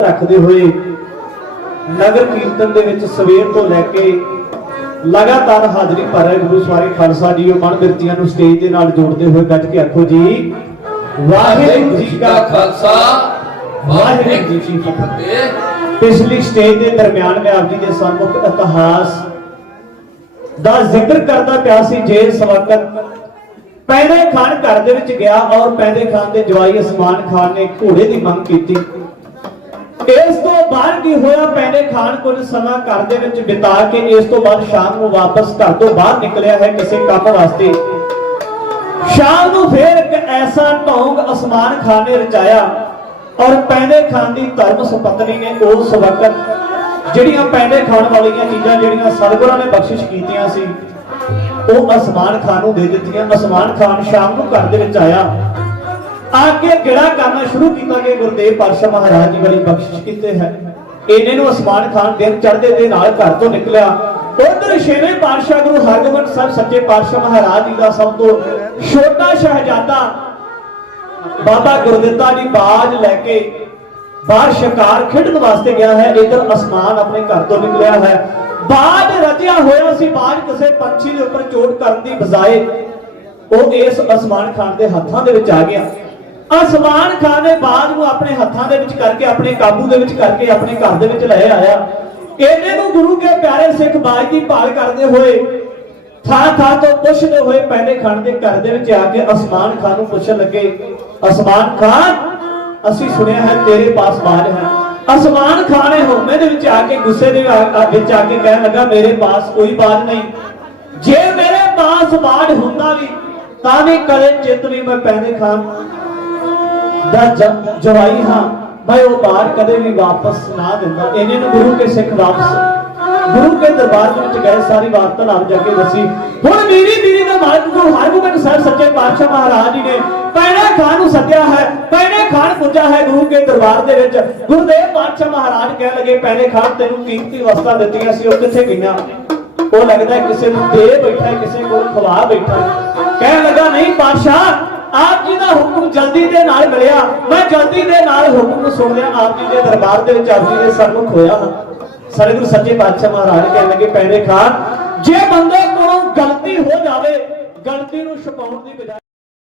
ਰੱਖਦੇ ਹੋਏ ਨਗਰ ਕੀਰਤਨ ਦੇ ਵਿੱਚ ਸਵੇਰ ਤੋਂ ਲੈ ਕੇ ਲਗਾਤਾਰ ਹਾਜ਼ਰੀ ਭਰ ਰਹੇ ਗੁਰੂ ਸਵਾਰੀ ਖਾਲਸਾ ਜੀ ਮਨ ਬਿਰਤੀਆਂ ਨੂੰ ਸਟੇਜ ਦੇ ਨਾਲ ਜੋੜਦੇ ਹੋਏ ਗੱਜ ਕੇ ਆਖੋ ਜੀ, ਵਾਹਿਗੁਰੂ ਜੀ ਕਾ ਖਾਲਸਾ, ਵਾਹਿਗੁਰੂ ਜੀ ਕੀ ਫਤਿਹ। ਪਿਛਲੀ ਸਟੇਜ ਦੇ ਦਰਮਿਆਨ ਮੈਂ ਆਪ ਜੀ ਦੇ ਸਨਮੁਖ ਇਤਿਹਾਸ ਦਾ ਜ਼ਿਕਰ ਕਰਦਾ ਪਿਆ ਸੀ ਜੇ ਸਵਾਗਤ। ਵਕਤ ਪੈਦੇ ਖਾਨ ਘਰ ਦੇ ਵਿੱਚ ਗਿਆ ਔਰ ਪੈਦੇ ਖਾਨ ਦੇ ਜਵਾਈ ਅਸਮਾਨ ਖਾਨ ਨੇ ਘੋੜੇ ਦੀ ਮੰਗ ਕੀਤੀ। ਇਸ ਤੋਂ ਬਾਅਦ ਕੀ ਹੋਇਆ? ਪੈਦੇ ਖਾਨ ਕੁਝ ਸਮਾਂ ਘਰ ਦੇ ਵਿੱਚ ਬਿਤਾ ਕੇ ਇਸ ਤੋਂ ਬਾਅਦ ਸ਼ਾਮ ਨੂੰ ਵਾਪਸ ਘਰ ਤੋਂ ਬਾਹਰ ਨਿਕਲਿਆ ਹੈ ਕਿਸੇ ਕੰਮ ਵਾਸਤੇ। ਸ਼ਾਮ ਨੂੰ ਫੇਰ ਇੱਕ ਐਸਾ ਢੋਂਗ ਅਸਮਾਨ ਖਾਨ ਨੇ ਰਚਾਇਆ ਔਰ ਪੈਂਦੇ ਖਾਨ ਦੀ ਧਰਮ ਸੁਪਤਨੀ ਨੇ ਉਸ ਵਕਤ ਜਿਹੜੀਆਂ ਪੈਂਦੇ ਖਾਣ ਵਾਲੀਆਂ ਚੀਜ਼ਾਂ ਜਿਹੜੀਆਂ ਸਤਿਗੁਰਾਂ ਨੇ ਬਖਸ਼ਿਸ਼ ਕੀਤੀਆਂ ਸੀ, ਉਹ ਅਸਮਾਨ ਖਾਨ ਨੂੰ ਦੇ ਦਿੱਤੀਆਂ। ਅਸਮਾਨ ਖਾਨ ਸ਼ਾਮ ਨੂੰ ਘਰ ਦੇ ਵਿੱਚ ਆਇਆ। ਆ ਕੇ ਗਿੜਾ ਕਰਨਾ ਸ਼ੁਰੂ ਕੀਤਾ ਕਿ ਗੁਰਦੇਵ ਪਾਤਸ਼ਾਹ ਮਹਾਰਾਜ ਜੀ ਵਾਲੀ ਬਖਸ਼ਿਸ਼ ਕੀਤੇ ਹੈ। ਇਹਨੇ ਨੂੰ ਅਸਮਾਨ ਖਾਨ ਦਿਨ ਚੜ੍ਹਦੇ ਦੇ ਨਾਲ ਘਰ ਤੋਂ ਨਿਕਲਿਆ। ਉਧਰ ਛੇਵੇਂ ਪਾਤਸ਼ਾਹ ਗੁਰੂ ਹਰਗੋਬਿੰਦ ਸਾਹਿਬ ਸੱਚੇ ਪਾਤਸ਼ਾਹ ਮਹਾਰਾਜ ਜੀ ਦਾ ਸਭ ਤੋਂ ਛੋਟਾ ਸ਼ਹਿਜ਼ਾਦਾ ਬਾਬਾ ਗੁਰਦਿੱਤਾ ਜੀ ਬਾਜ ਲੈ ਕੇ ਬਾਹਰ ਸ਼ਿਕਾਰ ਖੇਡਣ ਵਾਸਤੇ ਗਿਆ ਹੈ। ਇਧਰ ਅਸਮਾਨ ਆਪਣੇ ਘਰ ਤੋਂ ਨਿਕਲਿਆ ਹੈ। ਬਾਜ ਰਚਿਆ ਹੋਇਆ ਸੀ। ਬਾਜ ਕਿਸੇ ਪੰਛੀ ਦੇ ਉੱਪਰ ਚੋਟ ਕਰਨ ਦੀ ਬਜਾਏ ਉਹ ਇਸ ਅਸਮਾਨ ਖਾਨ ਦੇ ਹੱਥਾਂ ਦੇ ਵਿੱਚ ਆ ਗਿਆ। ਅਸਮਾਨ ਖਾਨ ਨੇ ਬਾਜ ਨੂੰ ਆਪਣੇ ਹੱਥਾਂ ਦੇ ਵਿੱਚ ਕਰਕੇ, ਆਪਣੇ ਕਾਬੂ ਦੇ ਵਿੱਚ ਕਰਕੇ, ਆਪਣੇ ਘਰ ਦੇ ਵਿੱਚ ਲੈ ਆਇਆ। ਇਹਨੇ ਨੂੰ ਗੁਰੂ ਕੇ ਪਿਆਰੇ ਸਿੱਖ ਬਾਜ ਦੀ ਭਾਲ ਕਰਦੇ ਹੋਏ, ਥਾਂ ਥਾਂ ਤੋਂ ਪੁੱਛਦੇ ਹੋਏ ਪਹਿਲੇ ਖਾਨ ਦੇ ਘਰ ਦੇ ਵਿੱਚ ਆ ਕੇ ਅਸਮਾਨ ਖਾਨ ਨੂੰ ਪੁੱਛਣ ਲੱਗੇ, ਅਸਮਾਨ ਖਾਨ, ਅਸੀਂ ਸੁਣਿਆ ਹੈ ਤੇਰੇ ਪਾਸ ਬਾਜ ਹੈ। ਅਸਮਾਨ ਖਾਨ ਨੇ ਹਉਮੈ ਦੇ ਵਿੱਚ ਆ ਕੇ ਗੁੱਸੇ ਦੇ ਵਿੱਚ ਆ ਕੇ ਕਹਿਣ ਲੱਗਾ, ਮੇਰੇ ਪਾਸ ਕੋਈ ਬਾਜ ਨਹੀਂ। ਜੇ ਮੇਰੇ ਪਾਸ ਬਾਜ ਹੁੰਦਾ ਵੀ, ਤਾਂ ਵੀ ਕਦੇ ਚਿੱਤ ਵੀ ਮੈਂ ਪਹਿਲੇ ਖਾਨ। ਦਾ ਜਵਾਈ ਹਾਂ, ਮੈਂ ਉਹ ਬਾਹਰ ਕਦੇ ਵੀ ਵਾਪਸ ਨਾ ਦਿੰਦਾ। ਇਹਨੇ ਨੂੰ ਗੁਰੂ ਕੇ ਸਿੱਖ ਵਾਪਸ ਗੁਰੂ ਕੇ ਦਰਬਾਰ ਦੇ ਵਿੱਚ ਗਏ, ਸਾਰੀ ਵਾਰਤਾਲਾਪ ਜਾ ਕੇ ਦੱਸੀ, ਹੁਣ ਮੇਰੀ ਬੀਵੀ ਦਾ ਮਾਲਕ ਗੁਰੂ ਹਰਗੋਬਿੰਦ ਸਾਹਿਬ ਸੱਚੇ ਪਾਤਸ਼ਾਹ ਮਹਾਰਾਜ ਜੀ ਨੇ ਪੈਣਾ ਖਾਨ ਨੂੰ ਸੱਦਿਆ ਹੈ, ਪੈਣੇ ਖਾਨ ਪੁੱਜਾ ਹੈ ਗੁਰੂ ਕੇ ਦਰਬਾਰ ਦੇ ਵਿੱਚ। ਗੁਰਦੇਵ ਪਾਤਸ਼ਾਹ ਮਹਾਰਾਜ ਕਹਿਣ ਲੱਗੇ, ਪੈਣੇ ਖਾਨ ਤੈਨੂੰ ਕੀਮਤੀ ਵਸਤਾਂ ਦਿੱਤੀਆਂ ਸੀ, ਉਹ ਕਿੱਥੇ ਗਈਆਂ ਉਹ ਲੱਗਦਾ ਕਿਸੇ ਨੂੰ ਦੇ ਬੈਠਾ ਕਿਸੇ ਕੋਲ ਖਵਾ ਬੈਠਾ ਕਹਿਣ ਲੱਗਾ, ਨਹੀਂ ਪਾਤਸ਼ਾਹ ਜੀ ਜਲਦੀ ਦੇ ਨਾਲ ਮਿਲਿਆ, ਮੈਂ ਜਲਦੀ ਦੇ ਨਾਲ ਹੁਕਮ ਨੂੰ ਸੁਣ ਲਿਆ ਆਪ ਜੀ ਦੇ ਦਰਬਾਰ ਦੇ ਵਿੱਚ ਆਪ ਜੀ ਦੇ ਸਨਮੁਖ ਹੋਇਆ ਸਾਡੇ ਗੁਰੂ ਸੱਚੇ ਪਾਤਸ਼ਾਹ ਮਹਾਰਾਜ ਕਹਿਣ ਲੱਗੇ ਪੈਣੇ ਖਾਨ, ਜੇ ਬੰਦੇ ਕੋਲੋਂ ਗਲਤੀ ਹੋ ਜਾਵੇ, ਗਲਤੀ ਨੂੰ ਛੁਪਾਉਣ ਦੀ ਬਜਾਏ